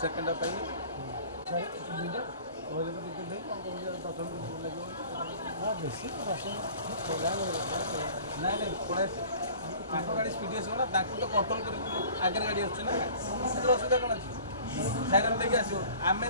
Second ବେଶୀ ନାଇଁ ପଳାଇ ତାଙ୍କ ଗାଡ଼ି ସ୍ପିଡ୍ ଆସିବ ନା ତାଙ୍କୁ ତ କଣ୍ଟ୍ରୋଲ କରି ଆଗରେ ଗାଡ଼ି ଆସୁଛି ନା ସେଥିରେ ଅସୁବିଧା କ'ଣ ଅଛି ସାଇକେଲ ଦେଇକି ଆସିବ ଆମେ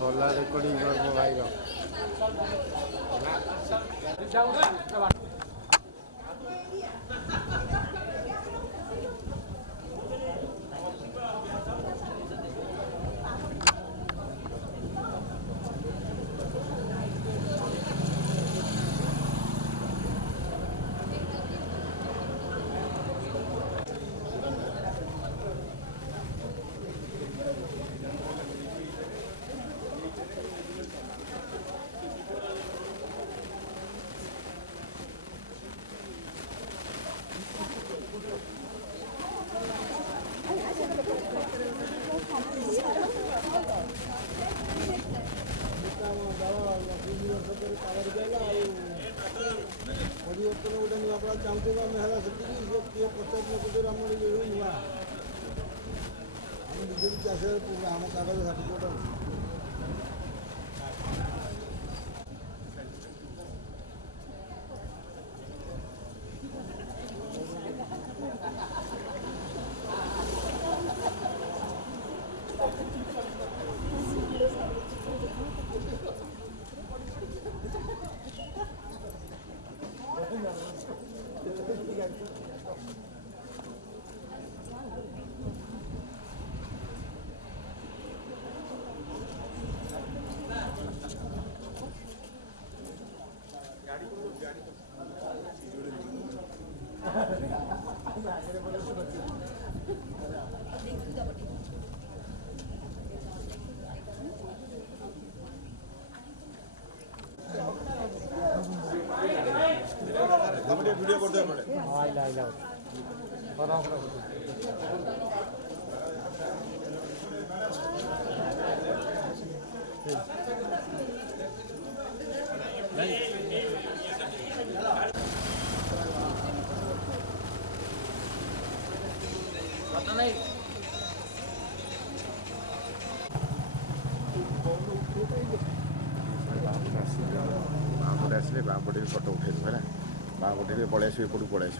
ଭଲ ରେକର୍ଡିଂ କରିବ ଭାଇର ପରିବର୍ତ୍ତନ ଗୋଟେ ନୂଆ ପଡ଼ା ଚାହୁଁଥିବା ଆମେ ହେଲା ସେତିକି ସେ କିଏ 50 ଲକ୍ଷ ଆମର ନୂଆ ଆମେ ନିଜେ ବି ଚାଷରେ ଆମ କାଗଜ ସାର୍ଟିଫିକେଟ୍ ଅଛି। वीडियो करते हैं आइला आइला नहीं आसले बापटे फटो उठे है बापटे पलि आस एपटू पलि आस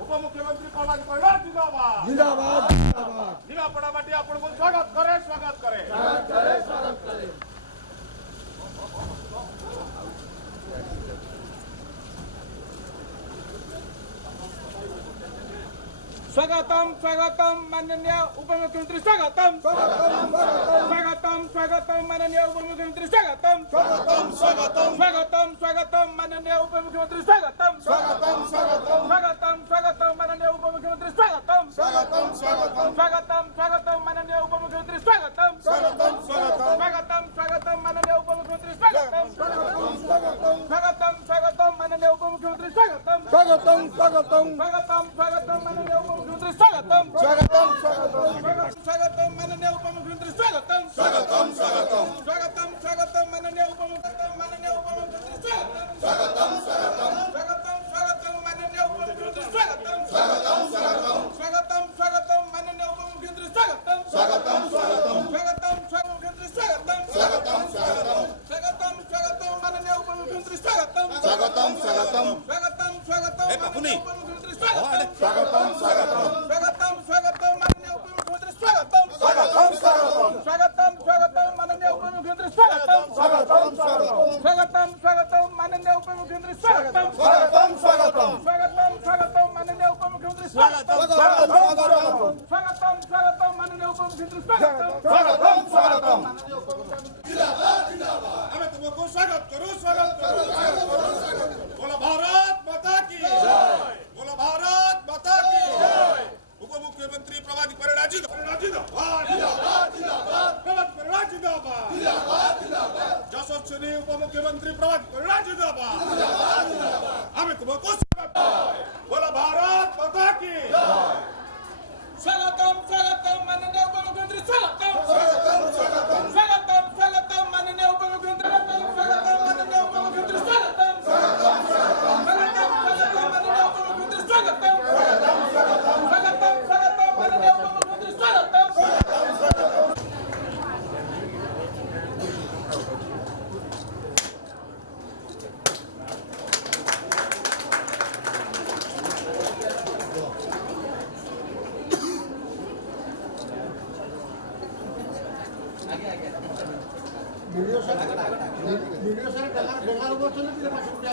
उपमुख्यमंत्री प्रभात परिड़ा जिंदाबाद जिंदाबाद निमापड़ा माटी आपको स्वागत करे स्वागतम स्वागतम माननीय उपमुख्यमंत्री स्वागतम स्वागतम स्वागतम माननीय उपमुख्यमंत्री स्वागतम स्वागतम स्वागतम माननीय उपमुख्यमंत्री स्वागतम स्वागतम स्वागतम माननीय उपमुख्यमंत्री स्वागतम स्वागतम स्वागतम माननीय उपमुख्यमंत्री स्वागतम स्वागतम माननीय उपमुख्यमंत्री स्वागतम स्वागतम माननीय उपमुख्यमंत्री स्वागतम स्वागतम माननीय उपमुख्यमंत्री स्वागतम स्वागतम माननीय उपमुख्यमंत्री स्वागतम स्वागतम माननीय उपमुख्यमंत्री स्वागतम स्वागतम माननीय उपमुख्यमंत्री स्वागतम स्वागतम माननीय उपमुख्यमंत्री स्वागतम स्वागतम मुख्यमंत्री स्वागतम स्वागतम माननीय उपमुख्यमंत्री स्वागतम स्वागतम माननीय उपमुख्यमंत्री स्वागतम स्वागतम माननीय उपमुख्यमंत्री स्वागतम स्वागतम माननीय उपमुख्यमंत्री स्वागतम स्वागतम माननीय उपमुख्यमंत्री स्वागतम स्वागतम माननीय उपमुख्यमंत्री स्वागतम स्वागतम माननीय उपमुख्यमंत्री स्वागतम हमें तुमको स्वागत करो बोलो भारत माता की बोलो भारत माता की उप मुख्यमंत्री प्रभात परिणा यशस्वी उप मुख्यमंत्री प्रभात परिणा हमें तुमको स्वागत बोलो भारत माता की स्वागतम माननीय उपमुख्यमंत्री स्वागतम स्वागतम माननीय उपमुख्यमंत्री स्वागतम माननीय उपमुख्यमंत्री स्वागतम माननीय उपमुख्यमंत्री स्वागतम माननीय उपमुख्यमंत्री स्वागतम वीडियो सर बेंगाल को चले तिला पास उठा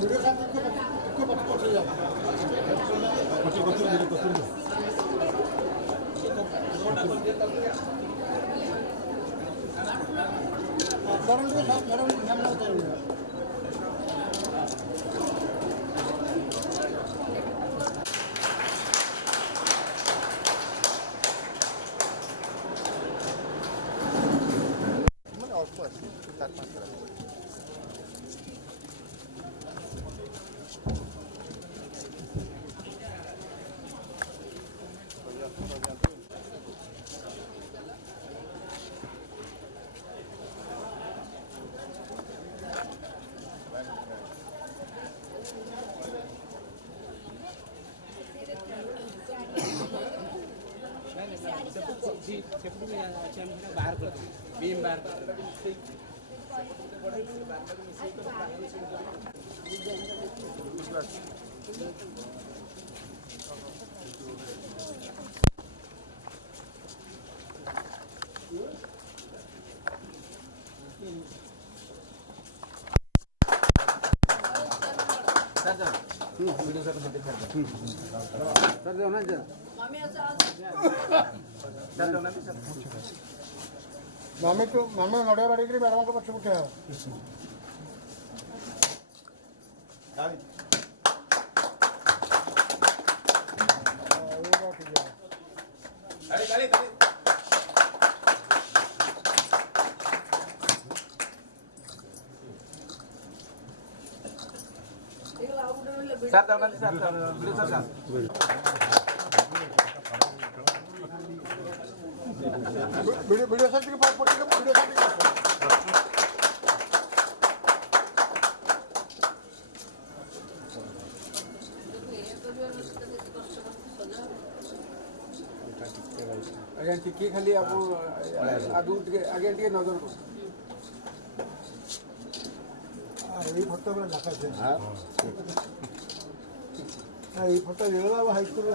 वीडियो सर को पछे जा बाहर करते बीम बाहर करते वीडियो सर देव ना मामे नड़िया बाड़ी मैडम को पक्ष उठे सर वीडियो सर के पास वीडियो सर ଆଜ୍ଞା ଟିକେ ଖାଲି ଆପଣ ଆଗକୁ ଟିକେ ଆଜ୍ଞା ଟିକେ ନଜର କରୁ ଏଇ ଫଟୋ ପୁରା ଲାଖା ଏଇ ଫଟୋ ରେଳବାବୁ ହାଇସ୍କୁଲ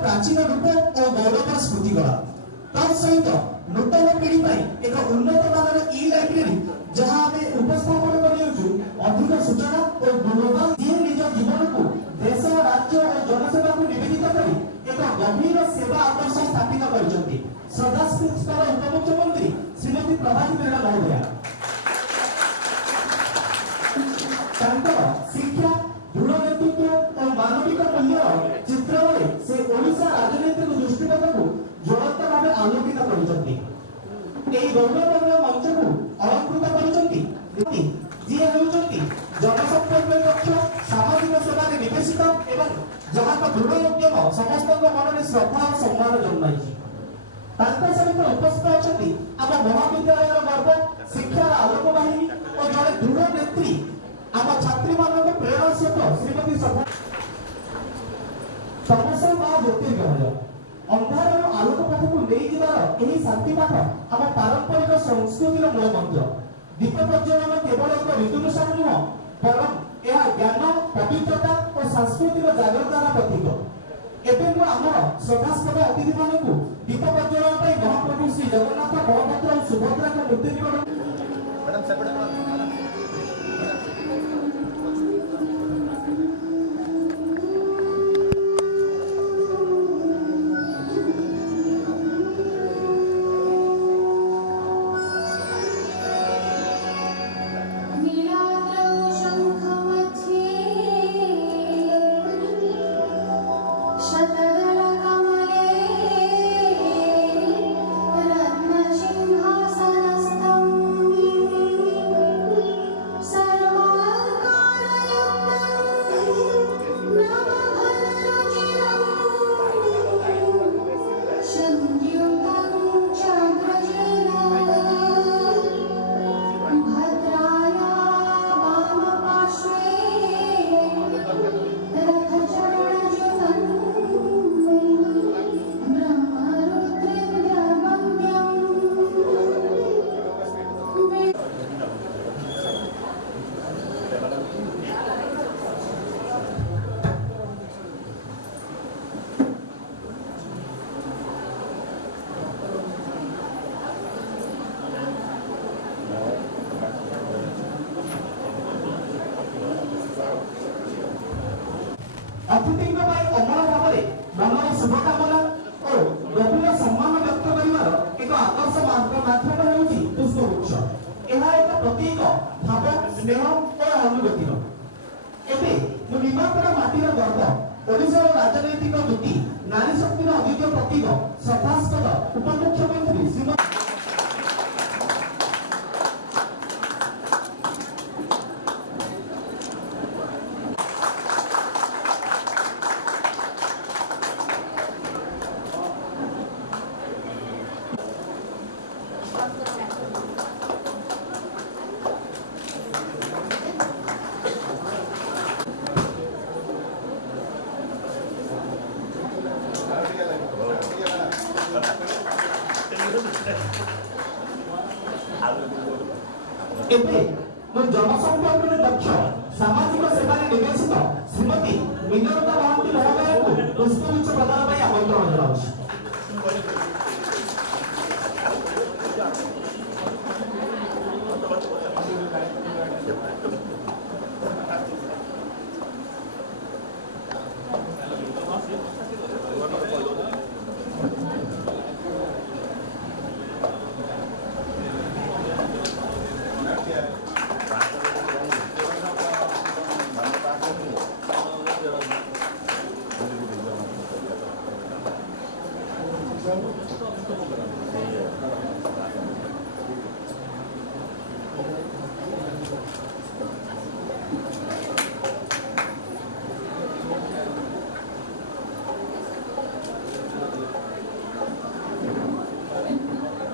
प्राचीन रूप और गौरवर स्मृति कला तत्सहित नूतन पीढ़ी एक उन्नत मानर ई लाइब्रेरी जहां आमे उपस्थापन करियु अधिक सूचना और गुणवान जे निज जीवन को देश राज्य और जनसेवा को निवेदित करी एक गंभीर सेवा आदर्श स्थापित करिसथि श्रद्धास्पद उपमुख्यमंत्री श्रीमती प्रभाती बेड़ा महोदया शिक्षा दृढ़ नेतृत्व और मानविक मूल्य चित्र से ओडिशा राजनीतिक दृष्टिपथ को ज्वलंत भाव आलोकित करछथि एई गौरवपूर्ण मंच को अलंकृत करछथि जे हेउछथि जनसंपर्क दक्ष सामाजिक सेवा रे निवेशित एवं जहाँ का दृढ़ उद्यम समस्त मन में श्रद्धा और सम्मान जन्माइछि तांका सहित उपस्थित अछथि आम महाविद्यालय गर्व शिक्षार आलोक बाहिनी और जड़े दृढ़ नेत्री आम छात्री मानक प्रेरणा सहित श्रीमती सभा तपस्या मा ज्योतिर्गमय अंधार आलोक पथ को ले जीवार एही शांति पाठ आम पारंपरिक संस्कृतिर मूल मंत्र दीप प्रज्वलन केवल एक ऋतुनुसार नुह बरं यह ज्ञान पवित्रता और सांस्कृतिक जागरूकतार प्रतीक एवं मु आम श्रद्धास्पद अतिथि मानक दीप प्रज्वलन महाप्रभु श्री जगन्नाथ बलभद्र और सुभद्रा मूर्ति निकट शतदलकमले रत्नसिंहासनस्थं सर्वालङ्कारयुक्तं नवघनरुचिरं संयुक्तं चन्द्रशीला भद्राया वामपार्श्वे रथचरणयुतं ब्रह्मरुद्रेन्द्रवन्द्यं ଅତିଥିଙ୍କ ପାଇଁ ଅମଳ ଭାବରେ ମନର ଶୁଭକାମନା ଓ ଗଭୀର ସମ୍ମାନ ବ୍ୟକ୍ତ କରିବାର ଏକ ଆଦର୍ଶ ମାଧ୍ୟମ ହେଉଛି ପୁଷ୍ପଗୁଚ୍ଛ। ଏହା ଏକ ପ୍ରତୀକ ଭାବ ସ୍ନେହ ଓ ଅନୁଭୂତିର। ଏବେ ମୁଁ ନିମାପଡ଼ା ମାଟିର ଗର୍ବ ଓଡ଼ିଶାର ରାଜନୈତିକ ଦୂତି ନାରୀ ଶକ୍ତିର ଅଦ୍ୱିତୀୟ ପ୍ରତୀକ ଶ୍ରଦ୍ଧାସ୍ପଦ ଉପମୁଖ୍ୟମନ୍ତ୍ରୀ ଶ୍ରୀମତୀ ଏବେ ମୁଁ ଜନସମ୍ପର୍କରେ ଦକ୍ଷ ସାମାଜିକ ସେବାରେ ନିବେଶିତ ଶ୍ରୀମତୀ ମିନରତା ମହାନ୍ତି ମହୋଦୟଙ୍କୁ ପୁଷ୍ପଗୁଚ୍ଛ ପ୍ରଦାନ ପାଇଁ ଆମନ୍ତ୍ରଣ ଜଣାଉଛି।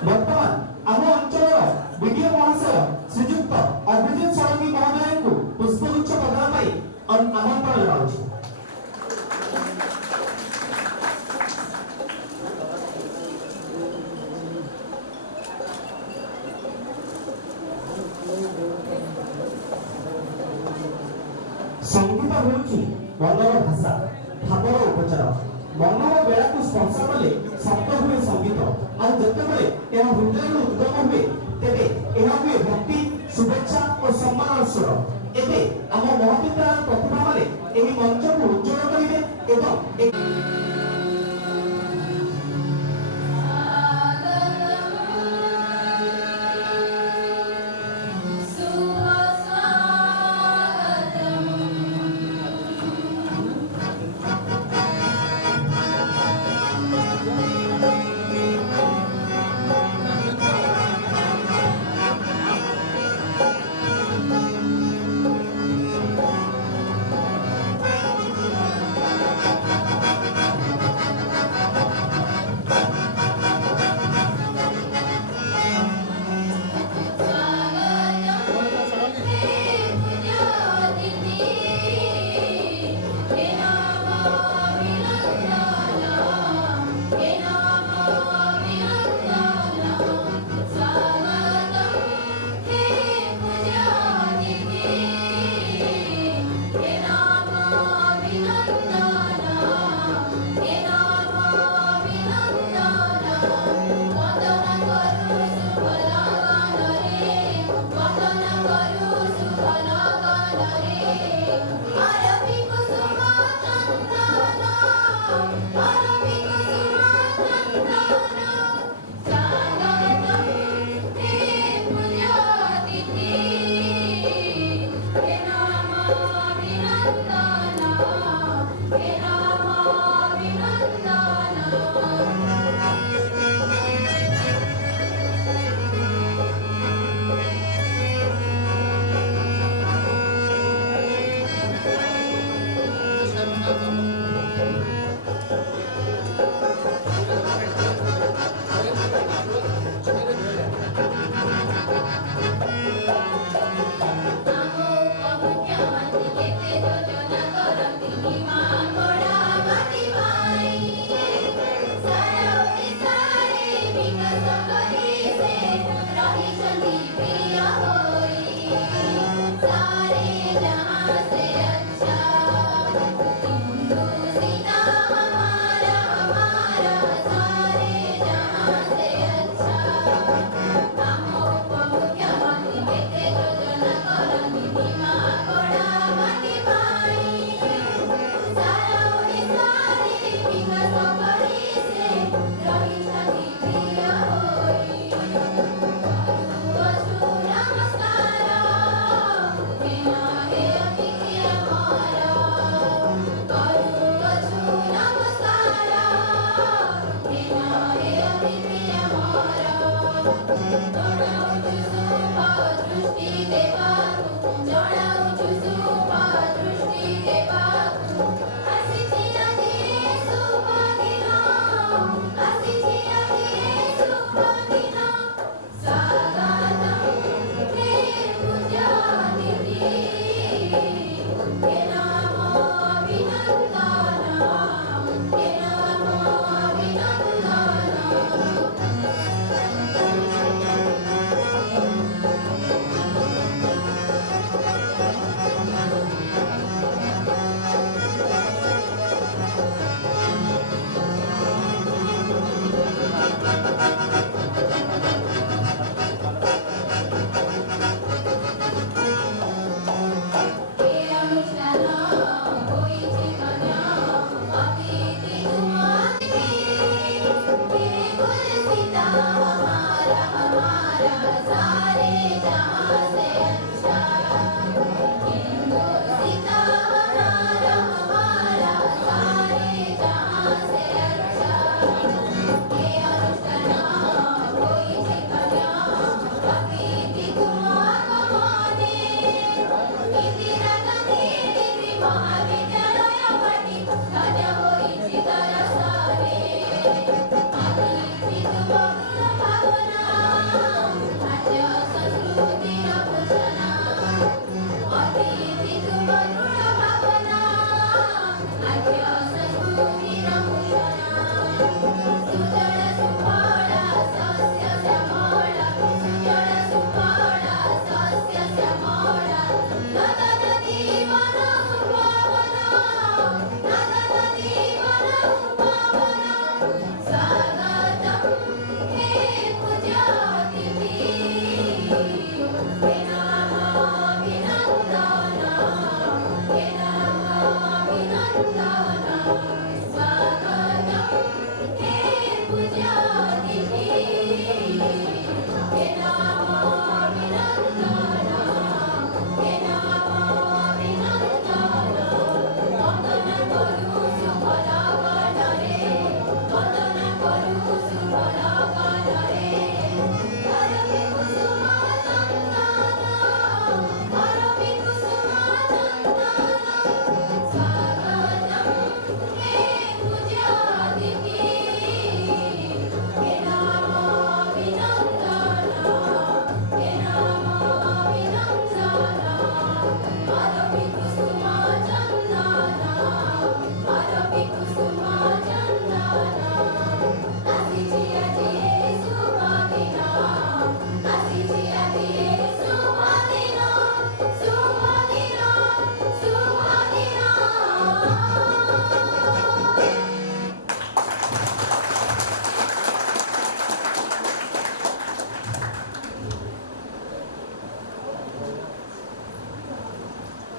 ବର୍ତ୍ତମାନ ଆମ ଅଞ୍ଚଳର ବିଡିଓ ମହାଶୟ ଶ୍ରୀଯୁକ୍ତ ଅଭିଜିତ ଷଡ଼ଙ୍ଗୀ ମହୋଦୟଙ୍କୁ ପୁଷ୍ପଗୁଚ୍ଛ ପ୍ରଦାନ ପାଇଁ ଆମନ୍ତ୍ରଣ ଜଣାଉଛି। ସଙ୍ଗୀତ ହେଉଛି ମନର ଭାଷା ଭାବର ଉପଚାର। ମନର ବେଳାକୁ ସ୍ପର୍ଶ କଲେ ଶବ୍ଦ ହୁଏ ସଙ୍ଗୀତ ଆଉ ଯେତେବେଳେ ଏହା ହୃଦୟରୁ ଉଦ୍ଗମ ହୁଏ ତେବେ ଏହା ହୁଏ ଭକ୍ତି शुभेच्छा और सम्मान स्वर एबे आम महाविद्यालय प्रतिभा माने एही मंच को उज्जवल करिवे एवं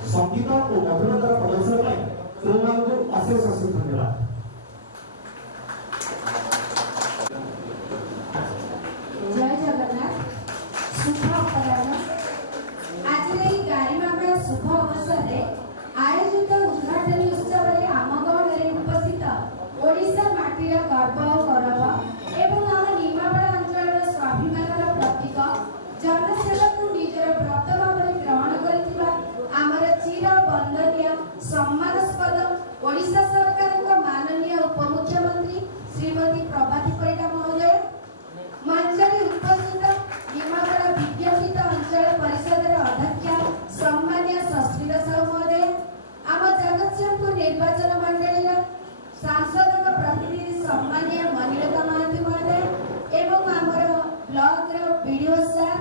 संगीत और मधुरतार प्रदर्शन में तुमମାନଙ୍କୁ ଅଶେଷ ଅଶେଷ ଧନ୍ୟବାଦ। जय जगन्नाथ शुभ अपराह्न आज गारिमामय शुभ अवसर आयोजित उद्घाटन उत्सव में आम गहन उपस्थित ओडिशा माटीर गर्व और गौरव एवं आम निमापड़ा अंचल स्वाभिमान प्रतीक जनसेवा को निजर व्रत भाव ग्रहण कर आमर चिर वंदनीय सम्मानस्पद ओडिशा सरकार माननीय उपमुख्यमंत्री श्रीमती प्रभाती परिडा महोदय मंचरी उपस्थित निमापड़ा विज्ञापित अंचल परिषद अध्यक्ष सम्मान्य सस्मित साहू महोदय आम जगतसिंहपुर निर्वाचन मंडल सांसद प्रतिनिधि सम्मान्य मणिलता महांती महोदय एवं आमर ब्लॉक वीडियो सार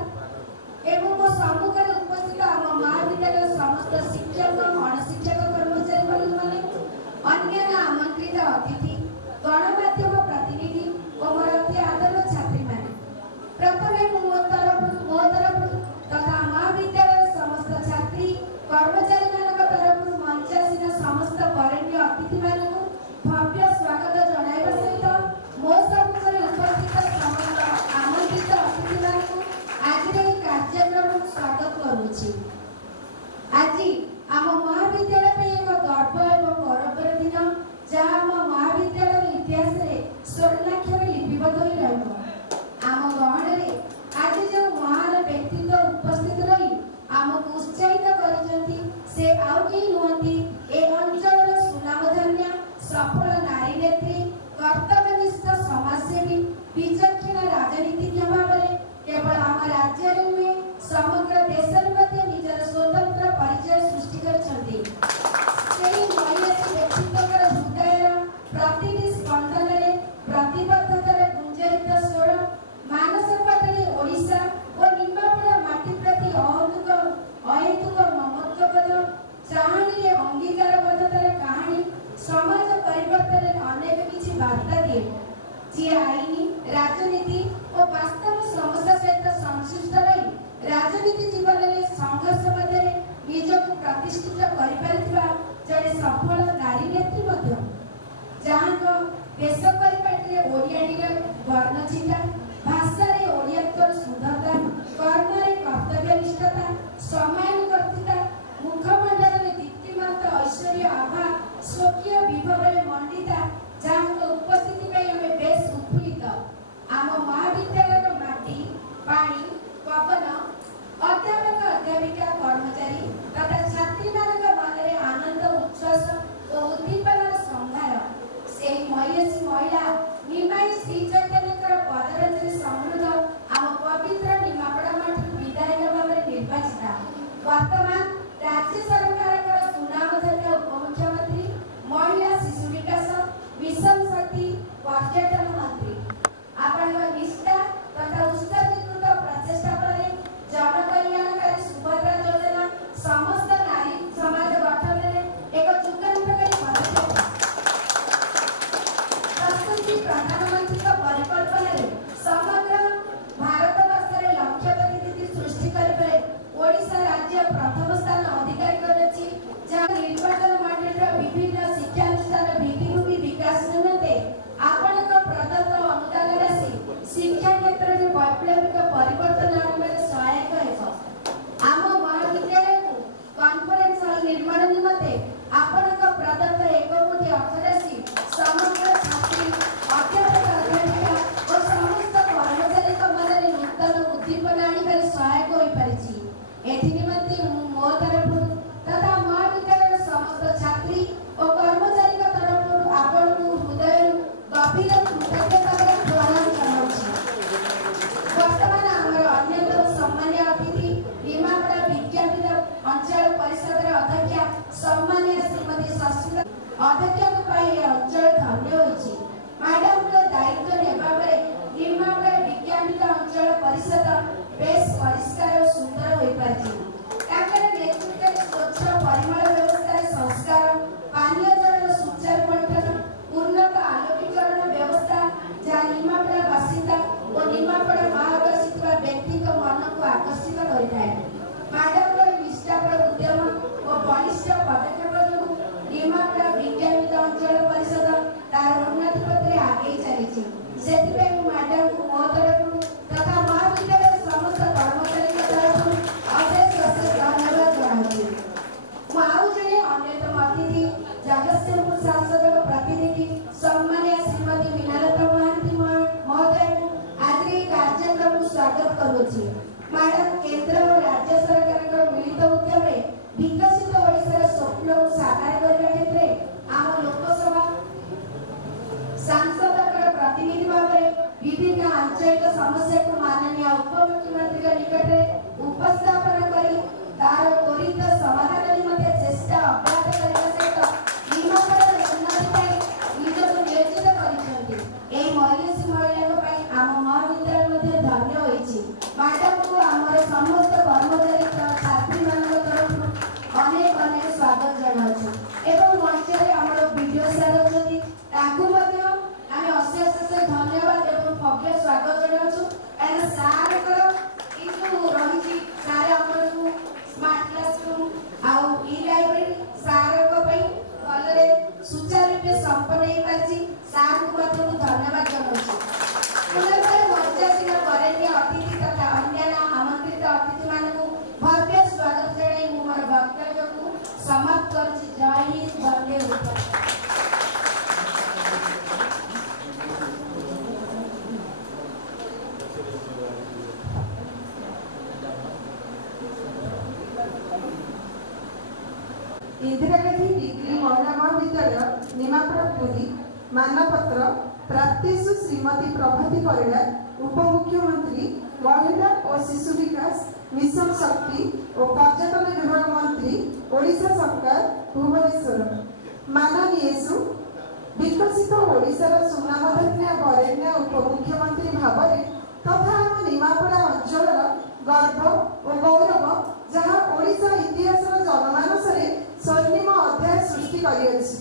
एवं मो सम्मुख उपस्थित आम महाविद्यालय समस्त शिक्षक अणशिक्षक कर्मचारी बंधु माने अन्य आमंत्रित अतिथि गणमाध्यम प्रतिनिधि और मोर अति आदर छात्री माने प्रथमे मो तरफ तथा महाविद्यालय समस्त छात्री कर्मचारी मानक तरफ मंचासीन समस्त वरेण्य अतिथि मानक भव्य स्वागत जणाइबा सहित मो सम्मुखरे उपस्थित समस्त आमंत्रित अतिथि मानक आज कार्यक्रम स्वागत करुछि। आज आम महाविद्यालय पे एक गर्व एवं गौरवर दिन जहाँ आम महाविद्यालय इतिहास रे स्वर्णाक्षर लिपिबद्ध होई रहइबो। आम गहन रे आज जो महान व्यक्तित्व उपस्थित रही आमको उत्साहित करिसेंती से आउ केही नुहंती ए अंचल सुनामधन्य सफल नारी नेत्री कर्तव्यनिष्ठ समाजसेवी विचक्षण राजनीतिज्ञ भाव केवल आम राज्य नुहे समग्र देश मध्य निजर स्वतंत्र परिचय सृष्टि करछंती। सेही महिलासी व्यक्तित्वर हृदय प्रतिटी स्पंदन रे प्रतिबद्धतार गुंजरित स्वर मानस पटले ओडिशा और निमापड़ा माटी प्रति अहेतुक ममत्वबोध चाहनी रे अंगीकारबद्धतार कहानी समाज परिवर्तन अनेक किछि वार्ता दिए जी आईनी राजनीति और वास्तव समस्या सहित संश्लिष्ट रही राजनीति जीवन में संघर्ष मध्य निजक प्रतिष्ठित करिपारिथिबा जड़े सफल नारी नेत्री जहाँ देश परिपाटी ओडियाटीर वर्ण चिंता भाषा रे ओडियात्वर शुद्धता कर्म रे कर्तव्यनिष्ठता समानुवर्तिता मुखमंडल रे दीप्तिमंत ऐश्वर्य आभा स्वकीय विभव रे मंडिता जहाँ उपस्थिति पे हमें बेस उत्फुल्लित आम महाविद्यालय माटी पानी पवन अध्यापक अध्यापिका कर्मचारी तथा छात्री मानक मनरे आनंद उच्छ्वास और उद्दीपनार संभार से महिषी महिला निमाई श्री चैतन्य पदरंजनी समृद्ध आम पवित्र निमापड़ा मठ विधायक भाव निर्वाचित वर्तमान राज्य सरकार सुनामधन्य उपमुख्यमंत्री ପାଇଁ ଏ ଅଞ୍ଚଳ ଧନ୍ୟ ହୋଇଛି। ମ୍ୟାଡାମଙ୍କ ଦାୟିତ୍ୱ ନେବା ପରେ ନିମାପଡ଼ା ବିଜ୍ଞାନିକ ଅଞ୍ଚଳ ପରିଷଦ ବେଶ ପରିଷ୍କାର ଓ ସୁନ୍ଦର ହୋଇପାରିଛି। ତାଙ୍କର ନେତୃତ୍ୱରେ ସ୍ୱଚ୍ଛ ପରିମଳ ବ୍ୟବସ୍ଥାରେ ସଂସ୍କାର, ପାନୀୟ ଜଳର ସୁଚାରୁ ବଣ୍ଟନ, ଉନ୍ନତ ଆଲୋକୀକରଣ ବ୍ୟବସ୍ଥା ଯାହା ନିମାପଡ଼ା ବାସିନ୍ଦା ଓ ନିମାପଡ଼ା ମହାବାସୀ ଥିବା ବ୍ୟକ୍ତିଙ୍କ ମନକୁ ଆକର୍ଷିତ କରିଥାଏ। ମ୍ୟାଡାମଙ୍କର ନିଷ୍ଠାପର ଉଦ୍ୟମ ଓ ବଳିଷ୍ଠ ପଦକ୍ଷେପ ଯୋଗୁଁ ନିମାପଡ଼ା ବିଜ୍ଞାନିକ ଅଞ୍ଚଳ ପରିଷଦ ତାର ଉନ୍ନତି ପଥରେ ଆଗେଇ ଚାଲିଛି। ସେଥିପାଇଁ ମୁଁ ମ୍ୟାଡାମଙ୍କୁ ମୋ ତରଫରୁ ତଥା ମହାବିଦ୍ୟାଳୟର ସମସ୍ତ କର୍ମଚାରୀଙ୍କ ତରଫରୁ ଅଶେଷ ଧନ୍ୟବାଦ ଜଣାଉଛି। ମୁଁ ଆଉ ଜଣେ ଅନ୍ୟତମ ଅତିଥି ଜଗତସିଂହପୁର ସାଂସଦଙ୍କ ପ୍ରତିନିଧି ସମ୍ମାନିଆ ଶ୍ରୀମତୀ ମିନାଲତା ମହାନ୍ତି ମହୋଦୟଙ୍କୁ ଆଜି ଏହି କାର୍ଯ୍ୟକ୍ରମକୁ ସ୍ୱାଗତ କରୁଅଛି। ମ୍ୟାଡାମ କେନ୍ଦ୍ର ଓ ରାଜ୍ୟ ସରକାରଙ୍କ ମିଳିତ ଉଦ୍ୟମରେ ବିକଶିତ ଓଡ଼ିଶାର ସ୍ୱପ୍ନକୁ ସାକାର କରିବା କ୍ଷେତ୍ରରେ ଆମ ଲୋକସଭା ସାଂସଦଙ୍କର ପ୍ରତିନିଧି ଭାବରେ ବିଭିନ୍ନ ଆଞ୍ଚଳିକ ସମସ୍ୟାକୁ ମାନନୀୟ ଉପମୁଖ୍ୟମନ୍ତ୍ରୀଙ୍କ ନିକଟରେ ଉପସ୍ଥାପନ କରି ତାର ତ୍ୱରିତ ସମାଧାନ ନିମନ୍ତେ ଚେଷ୍ଟା ଅବ୍ୟାହତ କରିବା ସହିତ ନିମାପଡ଼ାର ଉନ୍ନତି ପାଇଁ ନିଜକୁ ନିୟୋଜିତ କରିଛନ୍ତି। ଏହି ମହିଷୀ ମହିଳାଙ୍କ ପାଇଁ ଆମ ମହାବିଦ୍ୟାଳୟ ମଧ୍ୟ ଧନ୍ୟ ହୋଇଛି। ମ୍ୟାଡାମଙ୍କୁ ଆମର ସମସ୍ତ କର୍ମଚାରୀ ଛାତ୍ରୀମାନଙ୍କ ତରଫରୁ ଅନେକ ଅନେକ ସ୍ୱାଗତ ଜଣାଉଛୁ ଏବଂ ମଞ୍ଚରେ ଆମର ଭିଡ଼ିଓ ସାର୍ ଅଛନ୍ତି, ତାଙ୍କୁ ମଧ୍ୟ ଆମେ ଅଶେଷ ଧନ୍ୟବାଦ ଏବଂ ଭବ୍ୟ ସ୍ୱାଗତ ଜଣାଉଛୁ। କାରଣ ସାର୍ଙ୍କର ଏଇ ଯେଉଁ ରହିଛି ସାର୍ ଆମର ଯେଉଁ ସ୍ମାର୍ଟ କ୍ଲାସରୁମ୍ ଆଉ ଇ ଲାଇବ୍ରେରୀ ସାର୍ଙ୍କ ପାଇଁ ଭଲରେ ସୁଚାରୁ ରୂପେ ସମ୍ପନ୍ନ ହେଇପାରିଛି। ସାର୍ଙ୍କୁ ମଧ୍ୟ ମୁଁ ଧନ୍ୟବାଦ ଜଣାଉଛି। ପୁନର୍ବାର ମଞ୍ଚାସୀନ ବରେଣ୍ୟ ଅତିଥି ତଥା ଅନ୍ୟାନ୍ୟ ଆମନ୍ତ୍ରିତ ଅତିଥିମାନଙ୍କୁ ଭବ୍ୟ ସ୍ୱାଗତ ଜଣାଇ ମୁଁ ମୋର ବକ୍ତବ୍ୟକୁ ସମାପ୍ତ କରୁଛି। ଜୟ ହିନ୍ଦ, ବନ୍ଦେ ମାତରମ୍। इंदिरा गांधी डिग्री महिला महाविद्यालय निमापड़ा पुरी मानपत्र प्राप्तिषु श्रीमती प्रभाती परिड़ा उपमुख्यमंत्री महिला और शिशु विकास मिशन शक्ति और पर्यटन विभाग मंत्री ओडिशा सरकार भुवनेश्वर माननीयेषु विकसित ओडिशार सुनामधन्य वरेण्य उपमुख्यमंत्री भावरे तथा आम निमापड़ा अंचल गर्व और गौरव जहाँ ओडिशा इतिहास जनमानसरे स्वर्णिम अध्याय सृष्टि करिअछि।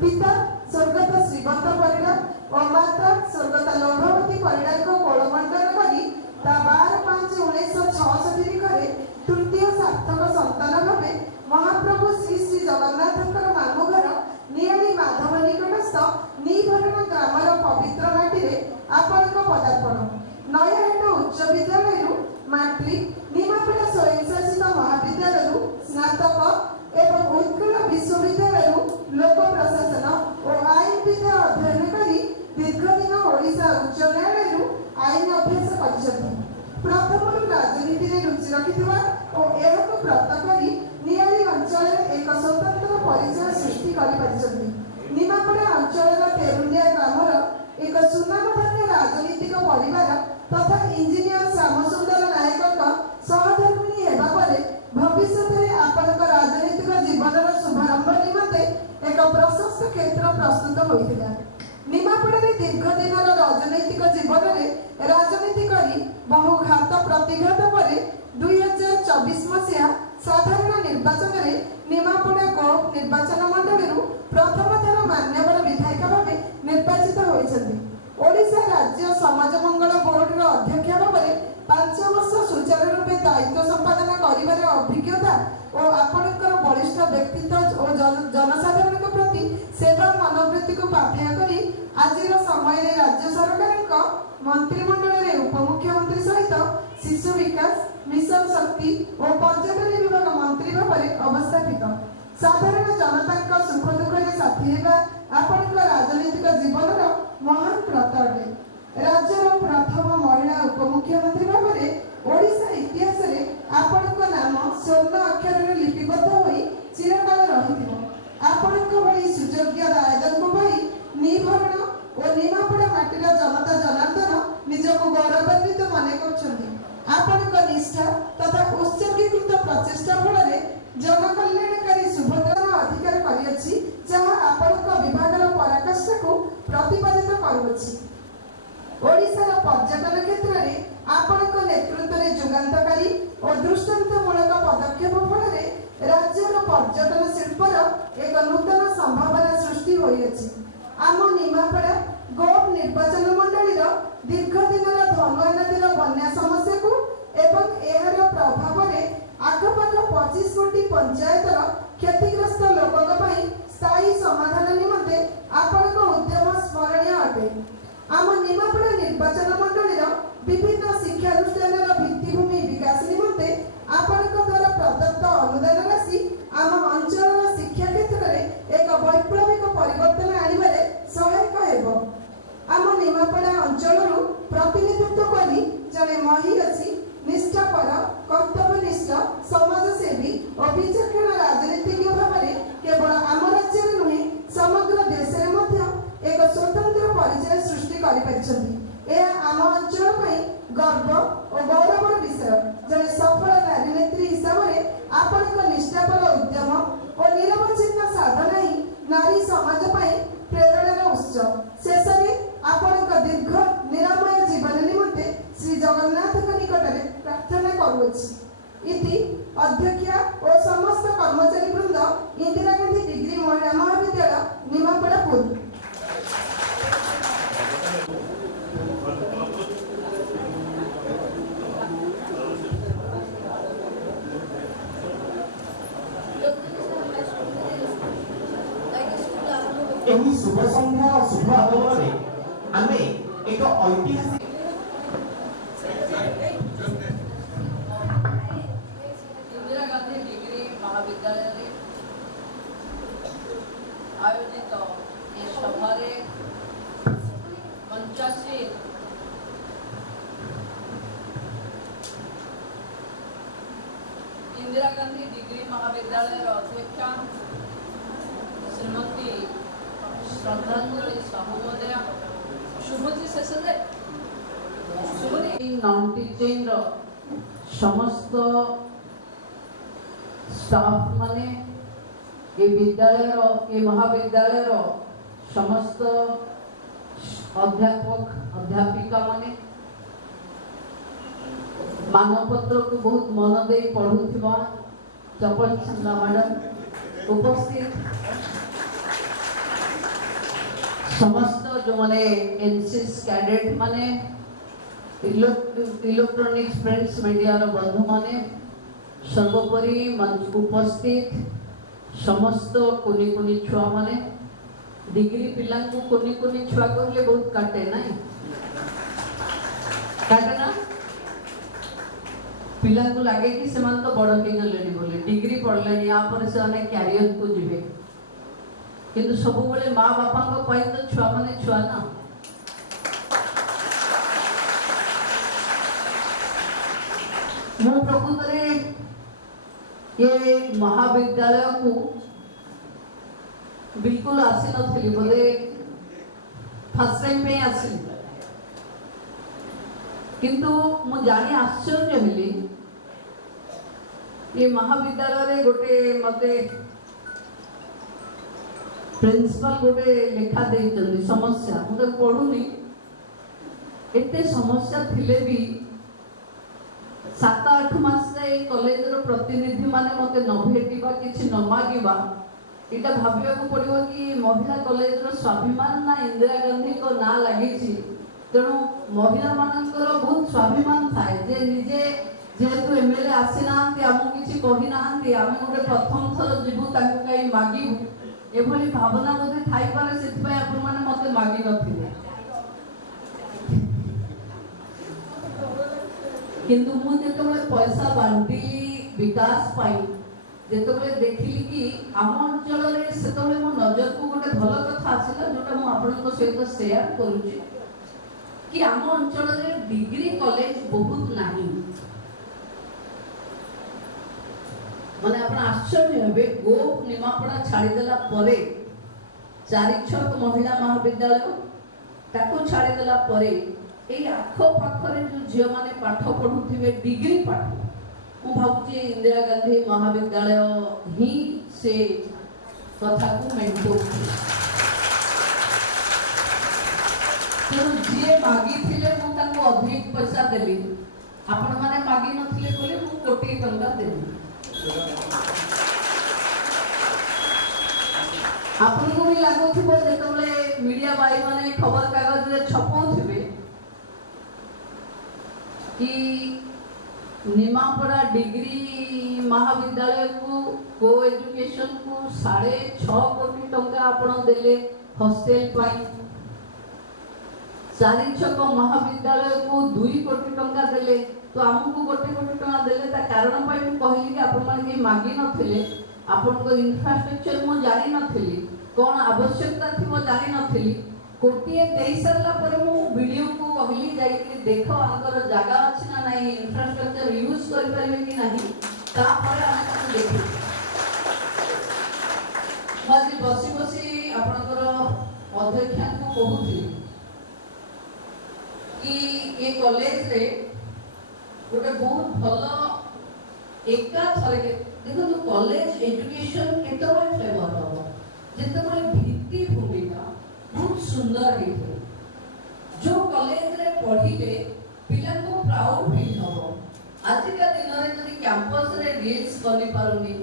पिता स्वर्गत श्रीवंत परिड़ा और माता स्वर्गत लौभवती परिड़ा को कोलमंडन करी ता 12/5/1966 तारिखरे तृतीय सार्थक संतान भावे महाप्रभु श्री श्री जगन्नाथଙ୍କର मामू घर नियाली माधव निकटस्थ निभरण ग्रामर पवित्र माटी आपणक पदार्पण नयाहाट उच्च विद्यालय मैट्रिक निमापड़ा स्वयंशासित महाविद्यालय स्नातक एवं उत्कल विश्वविद्यालय लोक प्रशासन और आईन विद्या अध्ययन करी दीर्घदिन ओडिशा उच्च न्यायालय आईन अभ्यास करिसथि। प्रथम राजनीति में रुचि रखिथिबा और एहाको प्राप्त करी नियाली अंचल एक स्वतंत्र परिचय सृष्टि करि परिसथि। निमापड़ा अंचल तेरुलिया ग्रामर एक सुनामधन्य राजनीतिक परिवार तथा इंजीनियर श्यामसुंदर नायक सहधर्मिणी हेबा परे भविष्य में आपनक राजनीतिक जीवन शुभारंभ निमंते एक प्रशस्त क्षेत्र प्रस्तुत होइतिला। निमापड़ा दीर्घ दिन राजनैतिक जीवन में राजनीति करी बहु घात प्रतिघात पर 2024 मसीहा साधारण निर्वाचन में निमापड़ा गोप निर्वाचन मंडल प्रथम थर मान्यवर विधायिका भाव निर्वाचित होइछथि। ओडिशा राज्य समाज मंगल बोर्ड अध्यक्ष भाव में 5 वर्ष सुचारू रूपे दायित्व संपादन करिबार अभिज्ञता और आपणकर वरिष्ठ व्यक्तित्व और जनसाधारण प्रति सेवा मनोवृत्ति को पाथेय करी आजिर समय राज्य सरकार मंत्रिमंडल उपमुख्यमंत्री सहित शिशु विकास मिशन शक्ति और पर्यटन विभाग मंत्री भाव अवस्थापित साधारण जनता सुख दुख में साथी हेबा आपणक राजनीतिक जीवन महान व्रत अटे। राज्यर प्रथम महिला उपमुख्यमंत्री भाव में ओडिशा इतिहास रे आपणक नाम स्वर्ण अक्षर लिपिबद्ध होई चिरकाल रहिथिबो। आपणक भली सुयोग्य राजनक भाई निभरण और निमापड़ा माटीर जनता जनार्दन निजको गौरवान्वित मने करछन्ति। आपणक निष्ठा तथा उत्सर्गीकृत प्रचेष्टा फल जनकल्याणकारी शुभदान अधिकार करिअछि जहाँ आपणक विभागर ପ୍ରତିପାଦିତ କରୁଅଛି। ଓଡ଼ିଶାର ପର୍ଯ୍ୟଟନ କ୍ଷେତ୍ରରେ ଆପଣଙ୍କ ନେତୃତ୍ୱରେ ଯୁଗାନ୍ତକାରୀ ଓ ଦୃଷ୍ଟାନ୍ତମୂଳକ ପଦକ୍ଷେପ ଫଳରେ ରାଜ୍ୟର ପର୍ଯ୍ୟଟନ ଶିଳ୍ପର ଏକ ନୂତନ ସମ୍ଭାବନା ସୃଷ୍ଟି ହୋଇଅଛି। ଆମ ନିମାପଡ଼ା ଗୋପ ନିର୍ବାଚନ ମଣ୍ଡଳୀର ଦୀର୍ଘ ଦିନର ଧନୁଆ ନଦୀର ବନ୍ୟା ସମସ୍ୟାକୁ ଏବଂ ଏହାର ପ୍ରଭାବରେ ଆଖପାଖ 25 କୋଟି ପଞ୍ଚାୟତର କ୍ଷତିଗ୍ରସ୍ତ ଲୋକଙ୍କ ପାଇଁ ସ୍ଥାୟୀ ସମାଧାନ ନିମନ୍ତେ ଆପଣଙ୍କ ଉଦ୍ୟମ ସ୍ମରଣୀୟ ଅଟେ। ଆମ ନିମାପଡ଼ା ନିର୍ବାଚନ ମଣ୍ଡଳୀର ବିଭିନ୍ନ ଶିକ୍ଷାନୁଷ୍ଠାନର ଭିତ୍ତିଭୂମି ବିକାଶ ନିମନ୍ତେ ଆପଣଙ୍କ ଦ୍ୱାରା ପ୍ରଦତ୍ତ ଅନୁଦାନ ରାଶି ଆମ ଅଞ୍ଚଳର ଶିକ୍ଷା କ୍ଷେତ୍ରରେ ଏକ ବୈପ୍ଳବିକ ପରିବର୍ତ୍ତନ ଆଣିବାରେ ସହାୟକ ହେବ। ଆମ ନିମାପଡ଼ା ଅଞ୍ଚଳରୁ ପ୍ରତିନିଧିତ୍ୱ କରି ଜଣେ ମହିୟସୀ ନିଷ୍ଠାପର କର୍ତ୍ତବ୍ୟନିଷ୍ଠ ସମାଜସେବୀ ଓ ବିଚକ୍ଷଣ ରାଜନୀତିଜ୍ଞ ଭାବରେ କେବଳ ଆମ ରାଜ୍ୟରେ ନୁହେଁ ସମଗ୍ର ଦେଶରେ ମଧ୍ୟ ଏକ ସ୍ୱତନ୍ତ୍ର ପରିଚୟ ସୃଷ୍ଟି କରିପାରିଛନ୍ତି। ଏହା ଆମ ଅଞ୍ଚଳ ପାଇଁ ଗର୍ବ ଓ ଗୌରବର ବିଷୟ। ଜଣେ ସଫଳ ନାରୀ ନେତ୍ରୀ ହିସାବରେ ଆପଣଙ୍କ ନିଷ୍ଠାପର ଉଦ୍ୟମ ଓ ନିରବଚ୍ଛିନ୍ନ ସାଧନା ହିଁ ନାରୀ ସମାଜ ପାଇଁ ପ୍ରେରଣାର ଉତ୍ସ। ଶେଷରେ ଆପଣଙ୍କ ଦୀର୍ଘ ନିରାମୟ ଜୀବନ ନିମନ୍ତେ ଶ୍ରୀ ଜଗନ୍ନାଥଙ୍କ ନିକଟରେ ପ୍ରାର୍ଥନା କରୁଅଛି। ଇତି ଅଧ୍ୟକ୍ଷା ଓ ସମସ୍ତ କର୍ମଚାରୀ ବୃନ୍ଦ ଇନ୍ଦିରା ଗାନ୍ଧୀ ଡିଗ୍ରୀ ମହିଳା ମହାବିଦ୍ୟାଳୟ ନିମାପଡ଼ା ପୁରୀ। ଏହି ଶୁଭ ସନ୍ଧ୍ୟା ଓ ଶୁଭ ଆଗମନରେ ଆମେ ଏକ ଐତିହାସିକ इंदिरा गांधी डिग्री महाविद्यालय आयोजित ए सभारे मंचासीन इंदिरा गांधी डिग्री महाविद्यालय अध्यक्षा श्रीमती श्रद्धांजलि साहू महोदय शुभजी शेष नॉन टीचिंग समस्त स्टाफ माने ये विद्यालय ये महाविद्यालय समस्त अध्यापक अध्यापिका माने मानपत्र को बहुत मन दे पढ़ुथिबा चपल चंदा मैडम उपस्थित समस्त जो माने एनसीसी कैडेट माने इलेक्ट्रॉनिक्स प्रिंट्स मीडिया बंधु माने सर्वोपरि उपस्थित समस्त कुनी कुनी छुआ माने डिग्री पिला को कुनी कुनी छुआ कहले बहुत काटे नहीं काटे ना पिला को लगे कि सेमान तो बड़ के गलेनी बोले डिग्री पढ़ले या पर से अनेक कैरियर को जिवे किंतु सब बेले माँ बापा को पाई तो छुआ माने छुआ ना मु प्रकृत ये महाविद्यालय को बिल्कुल आसी नथली बोले फर्स्ट टाइम पे आसी किंतु मु जानी आश्चर्य हेली ये महाविद्यालय रे गोटे मते प्रिंसिपल गोटे लेखा देइचंदी समस्या मु पढुनी एते समस्या थिले भी 7-8 मास कॉलेज रो प्रतिनिधि माने मते न भेटिबा किछि न मागिबा इटा भाबिया को पड़िबो कि महिला कॉलेज रो स्वाभिमान ना इंदिरा गांधी को ना लागिछि तेणु महिला मानकर बहुत स्वाभिमान थाए जे निजे जेहेतु एमएलए आसीना आमु किछि कहि नाहंती आमे गोटे प्रथम थर जीवु ताकु काई मागिबु एभली भावना बोधे थाई पारे सेति आपण माने मते मागि नथिले किंतु मु जेतबेले पैसा बांटी विकास पाई जेतबेले देखिली कि आम अंचल रे सेतबेले मो नजर को गोटे भल कथा आसिला जोटा मु आपनक सहित शेयर करूची कि आम अंचल रे डिग्री कॉलेज बहुत नाही माने आपण आश्चर्य हेबे गोप निमापड़ा छाड़ी देला परे चारिछक महिला महाविद्यालय ताको छाड़ी देला परे ए आखो पाखरे जो झियो माने पाठ पढुथिबे डिग्री पाठ मु भाबुची इंदिरा गांधी महाविद्यालय ही से कथा को मेंटो ତେଣୁ ଯିଏ ମାଗିଥିଲେ ମୁଁ ତାଙ୍କୁ ଅଧିକ ପଇସା ଦେଲି, ଆପଣମାନେ ମାଗି ନଥିଲେ ବୋଲି ମୁଁ କୋଟିଏ ଟଙ୍କା ଦେଲି। ଆପଣଙ୍କୁ ବି ଲାଗୁଥିବ ଯେତେବେଳେ ମିଡ଼ିଆ ଭାଇମାନେ ଖବରକାଗଜରେ ଛପଉଥିବେ कि निमापड़ा डिग्री महाविद्यालय को को एजुकेशन को 6.5 कोटी टंका आपण देले हॉस्टल पाई, 4 महाविद्यालय को 2 कोटी टंका देले, तो हमको 1 कोटी टंका देले ता कारण पाई मैं कहली कि आपण माने के मागी नथिले, आपण को इंफ्रास्ट्रक्चर मो जानि नथिली, कोन आवश्यकता थी मो जानि नथिली, कोटिए देई सरला पर मु वीडियो को कहली जाई कि देखो आंकर जगह अछि ना नहीं, इंफ्रास्ट्रक्चर यूज कर परबे कि नहीं, ता पर हम ताको देखि बाजी बसी बसी आपनकर अध्यक्ष को कहूथि कि ये कॉलेज रे गोटे बहुत भलो एका थरे देखो तो कॉलेज एजुकेशन केतबे फ्लेवर हो जेतबे भित्ति भूमिका बहुत सुंदर है, जो कॉलेज रे पढ़िले पिला को प्राउड फील हो। आज का दिन रे जदी कैंपस रे रील्स बनी पारुनी,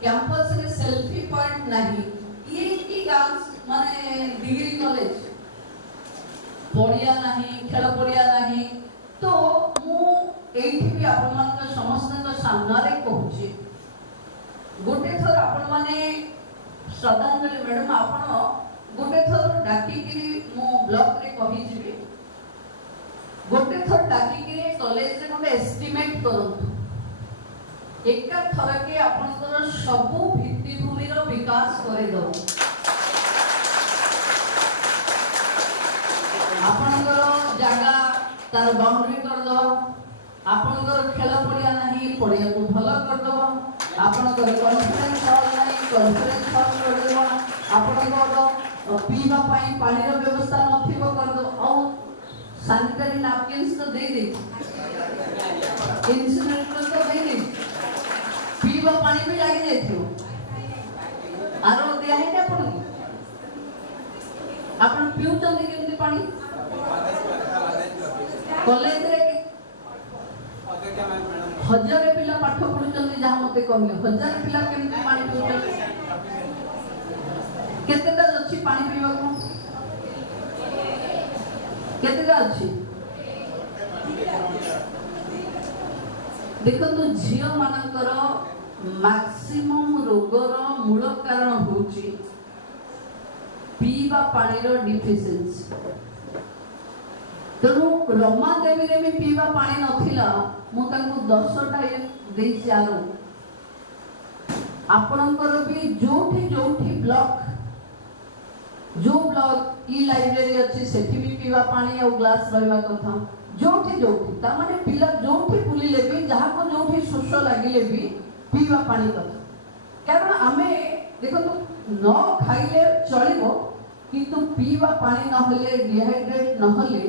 कैंपस रे सेल्फी पॉइंट नहीं, ये की डांस माने डिग्री कॉलेज पढ़िया नहीं, खेल पढ़िया नहीं, तो मु एठी भी आपन मान का समस्त का सामना रे कहूची गोटे थर आपन माने श्रद्धांजलि मैडम आपन गोटे थर डाकी कि मो ब्लॉक रे कहि जिबे, गोटे थर डाकी कि कॉलेज रे गोटे एस्टिमेट करंतु, एका थर के आपनकर सब भित्ति भूमि रो विकास करे दो, आपनकर जागा तार बाउंड्री कर दो, आपनकर खेल पड़िया नहीं, पड़िया को भलो कर दो, आपनकर कॉन्फ्रेंस हॉल नहीं, कॉन्फ्रेंस हॉल कर दो, आपनकर पीवा पाई पानी रो व्यवस्था नथिबो कर दो, और सैनिटरी नैपकिन्स तो दे दे, इंसिनरेटर तो दे दे, पीवा पानी भी लागी जाइथियो, आरो दिया है ना पड़ी, आपन पिउचंदी केमती पानी कॉलेज रे 1000 पिला पाठ पढुचंदी जहा मते कहले 1000 पिला केमती पानी पिउचंदी, केतेटा अछि पानी पीवा को, केतेटा अछि देखो तो झियो मानकर मैक्सिमम रोगर मूल कारण होची पीवा पानी रो डिफिशिएंसी। तेणु रमा देवी रे भी पीवा पानी नथिला, मु तांको 10टा देइछि आरो आपनकर भी जोठी जोठी ब्लॉक जो ब्लॉक ई लाइब्रेरी अछि सेठी भी पीवा पानी और ग्लास रहबा कथा, जोठी जोठी ता माने पिला जोठी बुलिले भी जहा को जोठी शोष लागिले भी पीवा पानी कथा, कारण आमे देखो तो न खाइले चलिबो किंतु पीवा पानी न हले डिहाइड्रेट न हले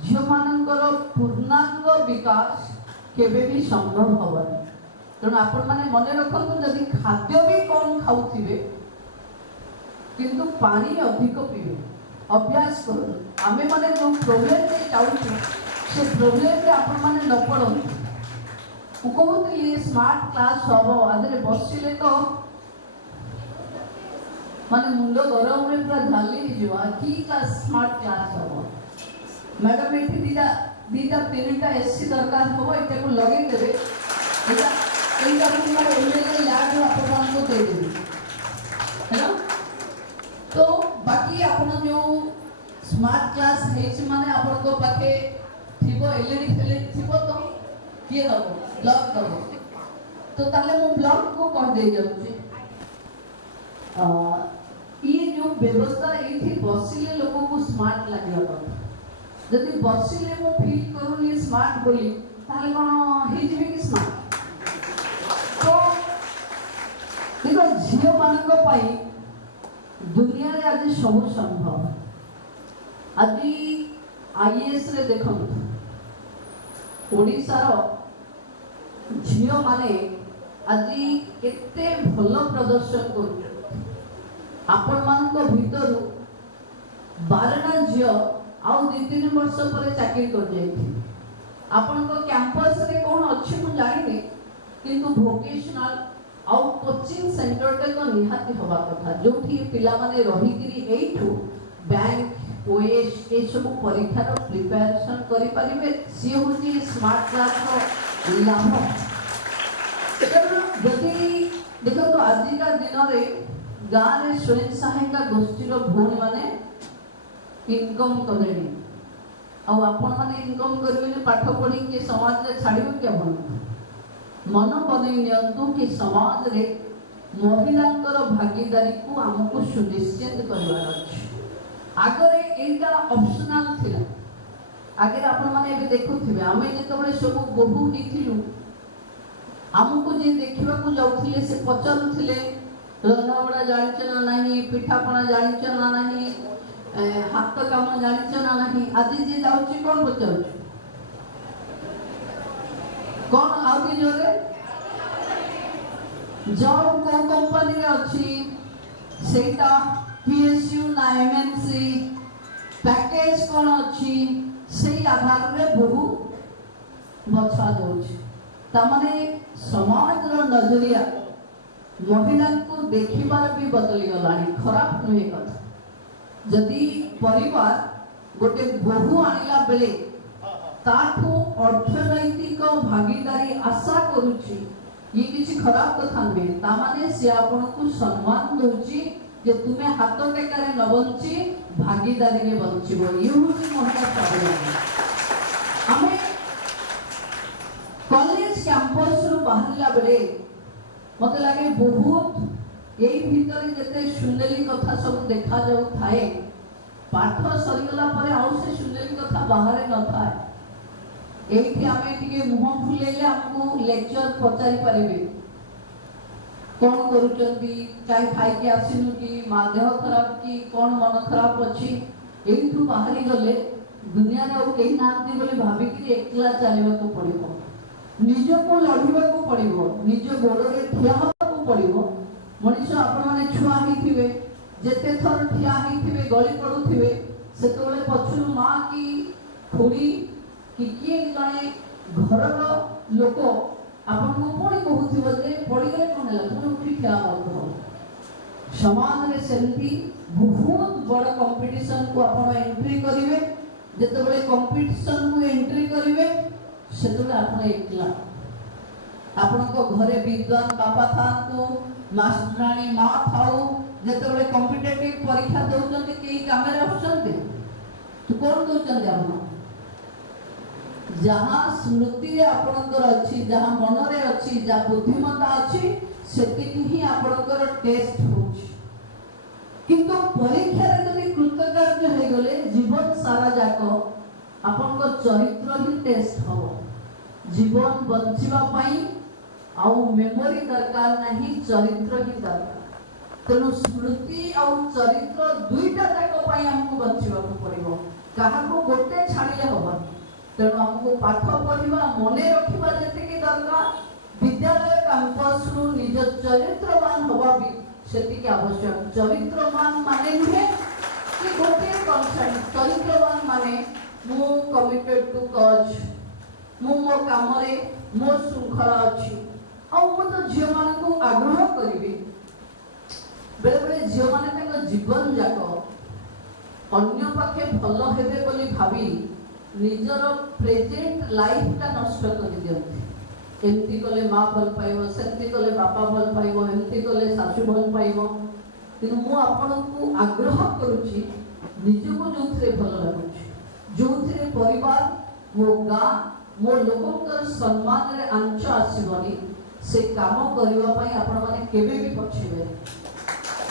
झियो मानकर पूर्णांग विकास केबे भी संभव होबनी। तेणु आपण माने मने रखନ୍ତୁ जदि खाद्य भी कम खाउथिबे किंतु पानी अधिक पीबे, अभ्यास करू, आमे माने जो प्रॉब्लम रे जाउछु से प्रॉब्लम रे आपण माने न पड़ो। मु कहूतली स्मार्ट क्लास हबो आदरे बसिले तो माने मुंडो गरम रे पूरा झाली हिजवा की क्लास स्मार्ट क्लास हबो, मैडम एठी दीटा 3टा एसी दरकार हो, एटा को लगे देबे, एटा को मारे एमएलए लैब रो आपन को दे देबे, है ना। तो बाकी आपन जो स्मार्ट क्लास हेछि माने आपन को पाखे थिबो एलईडी फेले थिबो तो किए दबो ब्लॉक दबो, तो ताले मु ब्लॉक को कह दे जाउची ये जो व्यवस्था एठी बसिले लोक को स्मार्ट लागिला कथा, जदि बसिले मो फील करूनी स्मार्ट बोली ताले कोन हे जिबे कि स्मार्ट। तो देखो झियो मानक पाई दुनिया रे आज सब संभव, आज आईएएस रे देखो ओडिसा रो झियो माने आज केते भलो प्रदर्शन करू, आपण मानक भितरु 12टा झियो आउ 2-3 वर्ष पर चाकरी कर जाइए आपण कैंपस रे कौन अच्छे मुझे जानी किंतु भोकेशनल आउ कोचिंग सेंटर टा निहाती हवा कथा जो पिला माने रही करी एठू बैंक ओएस ए सब परीक्षा रो प्रिपरेशन करि परिबे सी होची स्मार्ट क्लास रो लाभ जदि देखो तो आज का दिन रे गाँव रे स्वयं सहायता गोष्ठी रो भूण माने इनकम करेनी आउ आपण माने इनकम करबे पाठ पढ़ी के समाज रे छाड़िबो के भन मन बनै नियंतु कि समाज रे महिलांकर भागीदारी को हमको सुनिश्चित करवार अछि आगरे एटा ऑप्शनल थिला आगे आपण माने एबे देखुथिबे आमे जेतबे सब बहु हिथिलु हमको जे देखिबा को जाउथिले से पचारुथिले रंधाबड़ा जानिछ ना नाही पिठापଣା जानिछ ना नाही हाथ काम जानिछ ना नाही आदि जे जाउची कोन पचारुछ कौन आगे जोरे जॉब को कंपनी रे अछि सेटा पीएसयू ना एमएनसी पैकेज कोन अछि सेही आधार रे बहु बछा जाउछि त माने समाज रो नजरिया महिला को देखिबार भी बदली गलानी खराब नुहे कथा जदि परिवार गोटे बहु आनिला बेले ताठू अर्थनैतिक भागीदारी आशा करूची ये किसी खराब कथा नुहे ता माने से आपण को सम्मान दोची जे तुमे हाथ टेकारे न बंची भागीदारी रे बंचीबो ये होची महिला स्वाभिमान हमें कॉलेज कैंपस रो बाहरला बेले मते लागे बहुत एई भीतर जते सुंदरी कथा सब देखा जाउ थाए पाठ सरीगला परे आउ से सुंदरी कथा बाहर न थाए एठी आमे टिके मुह फुलेले हमको लेक्चर पचारि परिबे कोन करूचंती काई खाई के आसिनु की मा देह खराब की कोन मन खराब अछि एठू बाहरी गले दुनिया रे और केही नांती बोले भाबी कि एकला चलेबा को पड़िबो निज को लढिबा को पड़िबो निज गोडरे ठिया होबा को पड़िबो मनुष्य आपण माने छुआ हिथिबे जेते थर ठिया हिथिबे गली पडुथिबे सेतोले पछुरु मां की खुड़ी कि किए जने घरर लोक आपण को कोणी कहूथिबो जे पड़ी गले कोन हला पुरो उठी ठिया होबो समाज रे सेंती बहुत बड़ कंपटीशन को आपण एंट्री करिवे जेतेबेले कंपटीशन को एंट्री करिवे सेतबेले आपण एकला आपण को घरे विद्वान बापा थांतु मास्टरानी मां थाउ जेतेबेले कॉम्पिटिटिव परीक्षा दउचंती केही कामे रे आछंती तो कोन दउचंती आपण जहां स्मृति रे आपणकर अछि जहां मन रे अछि जा बुद्धिमत्ता अछि सेतिकी ही आपणकर टेस्ट होछि किंतु परीक्षा रे जदि कृतकार्य हे गले जीवन सारा जाको आपणकर चरित्र ही टेस्ट हो जीवन बंचिबा पई आउ मेमोरी दरकार नहीं चरित्र ही दरकार तेणु स्मृति और चरित्र दुईटा जाक पई हमको बंचिबा को पड़िबो काहा को गोटे छाड़िले होबा तेणु हमको पाठ पढ़िबा मने रखिबा जते की दरकार विद्यालय कैंपस रु निज चरित्रवान होबा भी सेति के आवश्यक चरित्रवान माने नुहे कि गोटे कॉन्सेप्ट चरित्रवान माने मु कमिटेड टू कॉज मु मो काम रे मो शृंखला अछि आ मु तो झियो मान को आग्रह करिबी बेले बेले झियो माने तक जीवन जाको अन्य पाखे भलो हेबे बोली भाबी निजर प्रेजेंट लाइफ ता नष्ट कर दियंती एमती कले मां भल पाइबो सेमती कले बापा भल पाइबो एमती कले सासु भल पाइबो किन मु आपन को आग्रह करूची निजको जोथरे भल लागुची जोथरे परिवार मो गां मो लोकंकर सम्मान रे आंच आसीबनी से काम करिवा पई आपण माने केबे भी पछिबे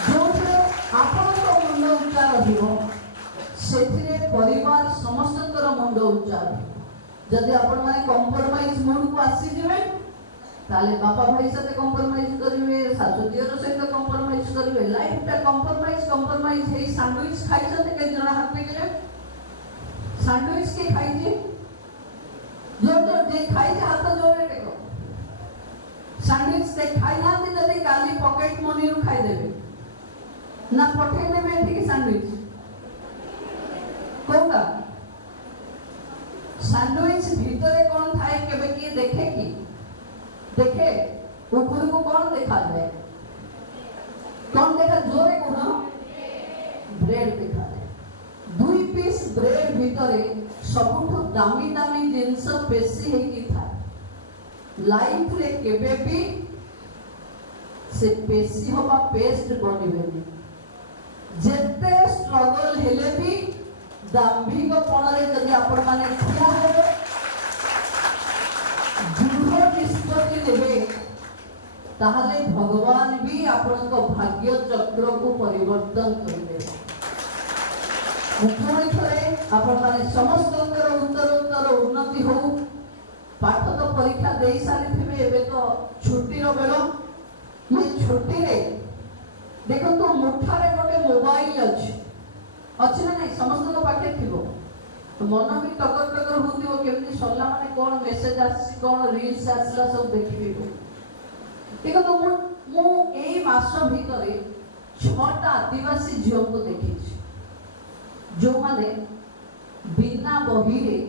जोथरे आपण को मुंड उच्चा रहिबो सेथिरे परिवार समस्तकर मुंड उच्चा जदि आपण माने कॉम्प्रोमाइज मोड को आसी जिवे ताले बापा भाई साथे कॉम्प्रोमाइज करिवे सासु दियर सहित कॉम्प्रोमाइज करिवे लाइफ ता कॉम्प्रोमाइज हे सैंडविच खाइ सते के जणा हाथ में गेले सैंडविच के खाइ जे जो जे खाइ जे हाथ जोरे टेको सैंडविच से खाइ ना दे जदि काली पॉकेट मनी रु खाइ देबे ना पठे देबे ठीक सैंडविच कोका ଭିତରେ ସବୁଠୁ ଦାମୀ ଦାମୀ ଜିନିଷ ବେଶୀ ହେଇକି ଥାଏ। ଲାଇଫରେ କେବେ ବି से पेशी होगा पेस्ट बनिबेनी। जेते स्ट्रगल हेले भी दाम्भिक पणरे जदि आपण माने ठिया हेबे दृढ़ निष्पत्ति नेबे ताहले भगवान भी आपनक भाग्य चक्र को परिवर्तन करिबे। मुख्यमंत्री थरे आपण माने समस्तकर उत्तर उन्नति हो। पाठ तो परीक्षा दे सारी थिबे एबे तो छुट्टी रो बेलो ये छुट्टी रे देखो तो मुठारे गोटे मोबाइल अच्छी ना नहीं समस्त को पाखे थिबो तो मन भी टकर टकर होतिबो केमती सरला माने कोन मेसेज आसी कोन रील्स आसला सब देखिबो। देखो तो मु एई मास भितरे 6टा आदिवासी झियो को देखि जो माने बिना बही रे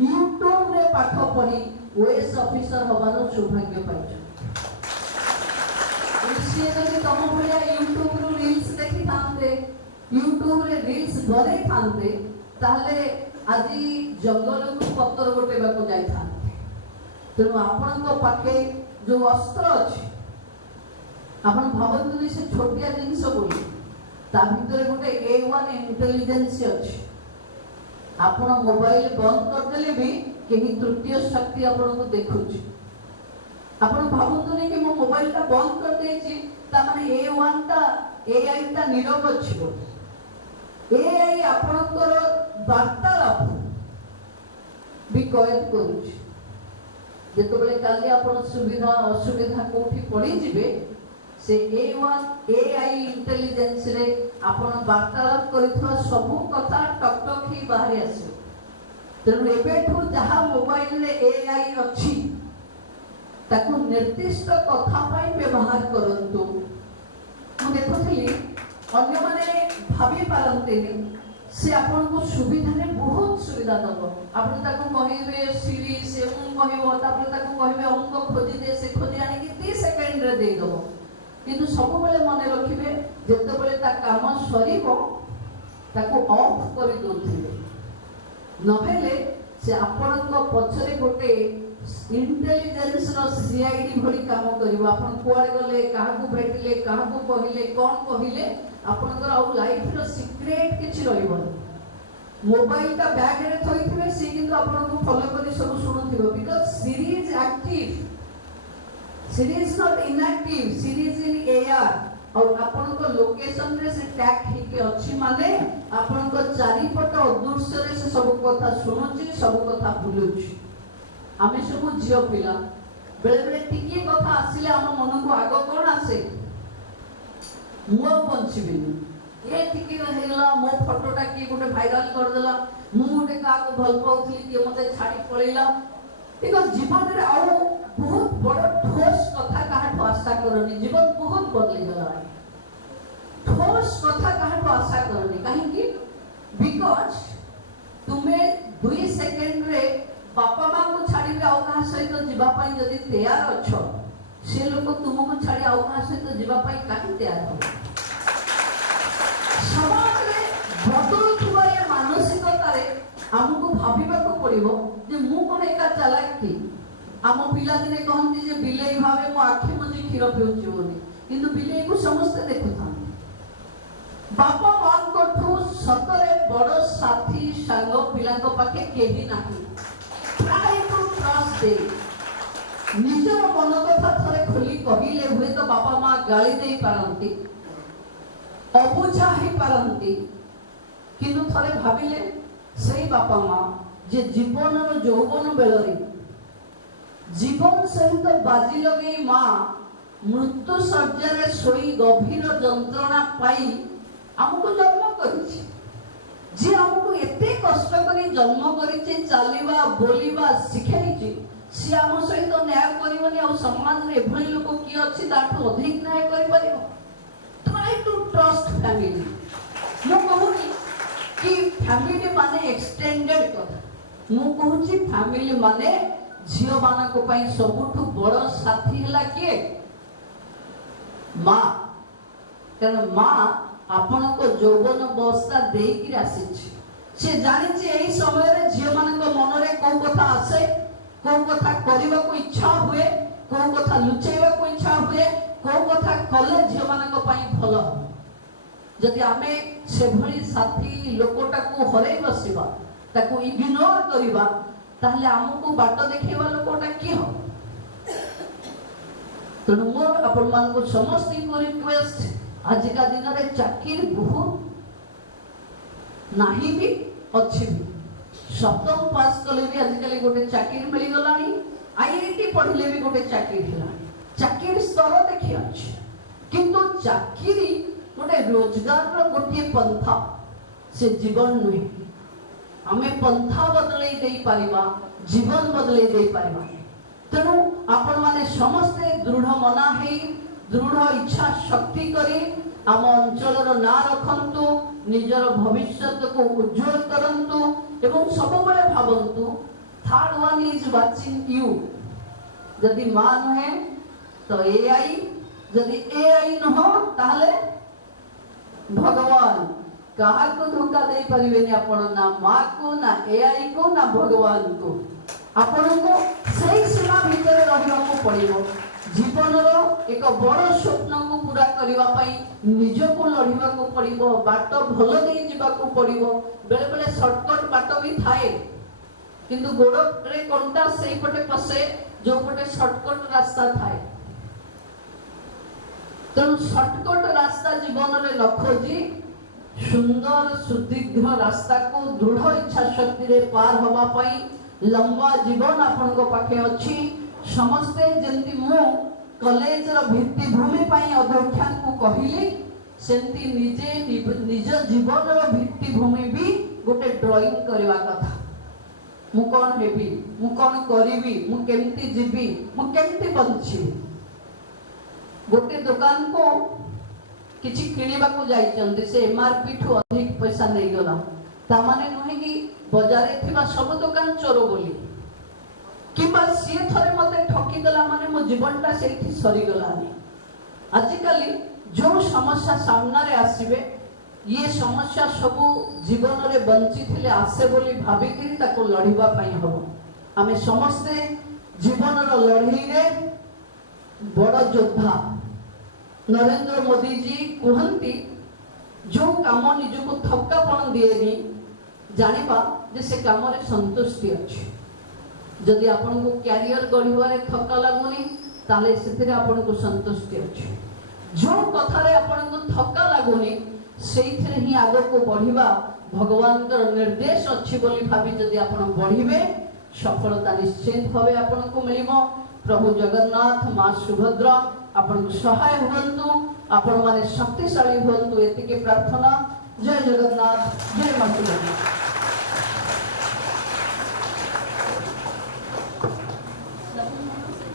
यूट्यूब रे पाठ पढ़ी ओएस ऑफिसर होबार सौभाग्य पाइछ। इसलिए जब तुम भलिया यूट्यूब रो रील्स देखि थांते यूट्यूब रे रील्स बरे थांते ताले आदि जंगल को पत्तर गोटेबा को जाई थांते। तेणु आपण को पाखे जो अस्त्र अछि आपण भाबंतु से छोटिया जिंस बोली ता भितर गोटे A1 इंटेलिजेंस अछि। आपण मोबाइल बंद कर देले भी केही तृतीय शक्ति आपण को देखुछि। आपण भाबंतु कि मो मोबाइल ता बंद कर देछि ता माने A1 ता AI ता नीरव अछि। AI आपणकर वार्तालाप भी कयत करूछि। जेतबेले काली आपण सुविधा असुविधा कोठी पड़ी जिवे से A1 AI इंटेलिजेंस रे आपण वार्तालाप करिथवा सब कथा टक टक ही बाहर आसे। तेणु एबेठु जहा मोबाइल रे AI अछि ताकू निर्दिष्ट कथा पाई व्यवहार करंतु। मु देखुथली अन्य माने भाबी पारंतेनी से आपन को सुविधा ने बहुत सुविधा दबो। आपन ताकू कहिबे सिरी से उन कहिबो तापर ताकू कहिबे अंक खोजी दे से खोजी आनी कि 30 सेकंड रे दे दबो। किंतु सब बेले मने रखिबे जेतेबेले ता काम सरीबो ताकू ऑफ करि दोथिबे नहेले से आपन को पछरे गोटे इंटेलिजेंस रो सीआईडी भली काम करिवो। आपन कोआडे गले काहाकू भेटिले काहाकू कहिले कोन कहिले आपनकर आउ लाइफ रो सीक्रेट किछि रहिबो। मोबाइल का बैग रे थइथिबे से किंतु आपन को फॉलो करी सब सुनुथिबो because Siri is active, Siri is not inactive, Siri is in AR और आपन को लोकेशन रे से टैग ही के अछि माने आपन को चारि पट अदृश्य रे से सब कथा सुनुछि सब कथा भुलुछि। आमे सब जियो पिला बेले बेले टिकी कथा आसिले हम मन को आगो कोन आसे मु पंचिबिनी ए टिकी हेला मो फोटोटा की गोटे वायरल कर देला मु गोटे का को भल पाउथली कि मते छाडी पळेला। देखो जीवन रे आउ बहुत बड़ ठोस कथा काहाठो आशा करनी। जीवन बहुत बदली गला ठोस कथा काहाठो आशा करनी काहे कि बिकॉज़ तुमे 2 सेकंड रे बापा मां को छाड़ी आउ कहा सहित जीवा पाई जदी तैयार अछो से लोक तुमको छाड़ी आउ कहा सहित जीवा पाई काहे तैयार हो। समाज रे बदल थुवा ये मानसिकता रे हमको भाबिबा को पड़िबो जे मु कोन एका चालाक थी। हम पिला दिने कहंती जे बिलेई भावे मो आखि मजी खीर पिउची बोली किंतु बिलेई को समस्त देखुथान। बापा मां को ठु सतरे बड़ साथी संग पिला को पाके केही नाही। ट्राई टू ट्रस्ट दे निजर मन कथा थरे खोली कहिले हुए तो बापा मां गाली दे पारंती अबुझा ही पारंती किंतु थरे भाबिले सेई बापा मां जे जीवन रो यौवन बेलरी जीवन सहित बाजी लगेई मां मृत्यु शଯ୍ୟା रे सोई गभीर जंत्रणा पाई हमको जन्म करिछि। जे हमको एते कष्ट करी जन्म करिछि चालिबा बोलिबा सिखाइछि से हम सहित न्याय करिवनी और समाज रे भली लोक की अछि ताठो अधिक न्याय करि परिबो। Try to trust family. मु कहूनी कि फैमिली माने एक्सटेंडेड कथा मु कहूची फैमिली माने झियो माना को पई सबुठु बड़ साथी हला के मां। कारण मां आपण को यौवन अवस्था देकी आसीछि से जानिछि एई समय रे झियो मानक मनरे को कथा आसे को कथा करबा को इच्छा हुए को कथा लुचेबा को इच्छा हुए को कथा कले झियो मानक पई भलो जदि आमे से भली साथी लोकटा को हरै बसिबा ताको इग्नोर करिबा ताहले हमकु बाट देखैबा लोकटा की हो तेणु मोर आपण मानकु समस्त को रिक्वेस्ट आज का दिन रे चाकिर बहुत नाही भी अच्छी भी सप्तम पास कले भी आजिकल गोटे चाकिर मिली गलानी आईआईटी पढ़ले भी गोटे चाकिर हेलानी चाकिर स्तर देखि अछि किंतु चाकिरी गोटे रोजगार रो गोटे पंथा से जीवन नुहे आमे पंथा बदलै देई परिबा जीवन बदलै देई परिबा तेणु आपण माने समस्त दृढ़ मना है दृढ़ इच्छा शक्ति करी आम अंचल ना रखंतु निजर भविष्य को उज्जवल करंतु एवं सब बळे भावंतु third one is watching you यदि मां नहे तो एआई यदि एआई न हो ताहले भगवान कहा को धोखा दे परिबेनी आपण ना मां को ना एआई को ना भगवान को आपण को सही सीमा भीतर रहबा को पड़िबो जीवन रो एक बड़ स्वप्न को पूरा करबा पई निज को लढिबा को पड़िबो बाट भलो देई जिबा को पड़िबो बेले बेले शॉर्टकट बाट भी थाए किंतु गोड़ रे कोंटा सेही पटे पसे जो पटे शॉर्टकट रास्ता थाए तेणु शॉर्टकट रास्ता जीवन रे न खोजी सुंदर सुदीर्घ रास्ता को दृढ़ इच्छा शक्ति रे पार होबा पई लंबा जीवन आपन को पाखे अछि समस्ते जंती मु कॉलेज रो भित्तिभूमि पई अध्यक्षान को कहिली सेंती निजे निज जीवन रो भित्तिभूमि भी गोटे ड्राइंग करवा कथा मु कोन हेबी मु कोन करिवि मु केमती जीवी मु केमती बंची गोटे दुकान को किछि किनिबा को जाइचंती से एमआरपी ठु अधिक पैसा नै गला ता माने नहे कि बाजारे थिबा सब दुकान चोर बोली किबा सी थरे मते ठकी देला माने मो जीवनटा सेठी सरी गलानी आजिकली जो समस्या सामना रे आसीबे ये समस्या सब जीवन रे बंची थिले आसे बोली भाबी कि ताको लढिबा पई हबो आमे समस्ते जीवन रो लढई रे बड़ योद्धा नरेंद्र मोदी जी कहंती जो काम निजको थक्कापन दिएनी जानिबा जे से काम रे संतुष्टि अछि जदि आपन को कैरियर गढ़िबारे थक्का लागुनी ताले सेथिरे आपन को संतुष्टि अछि जो कथा रे आपन को थक्का लागुनी सेइथिरे ही आगो को बढ़िबा भगवान कर निर्देश अछि बोली भाबी जदि आपन बढ़िबे सफलता निश्चित भावे आपन को मिलिबो प्रभु जगन्नाथ मां सुभद्रा आपन को सहाय होंतु आपन माने शक्तिशाली होंतु एतिके प्रार्थना जय जगन्नाथ जय मां सुभद्रा।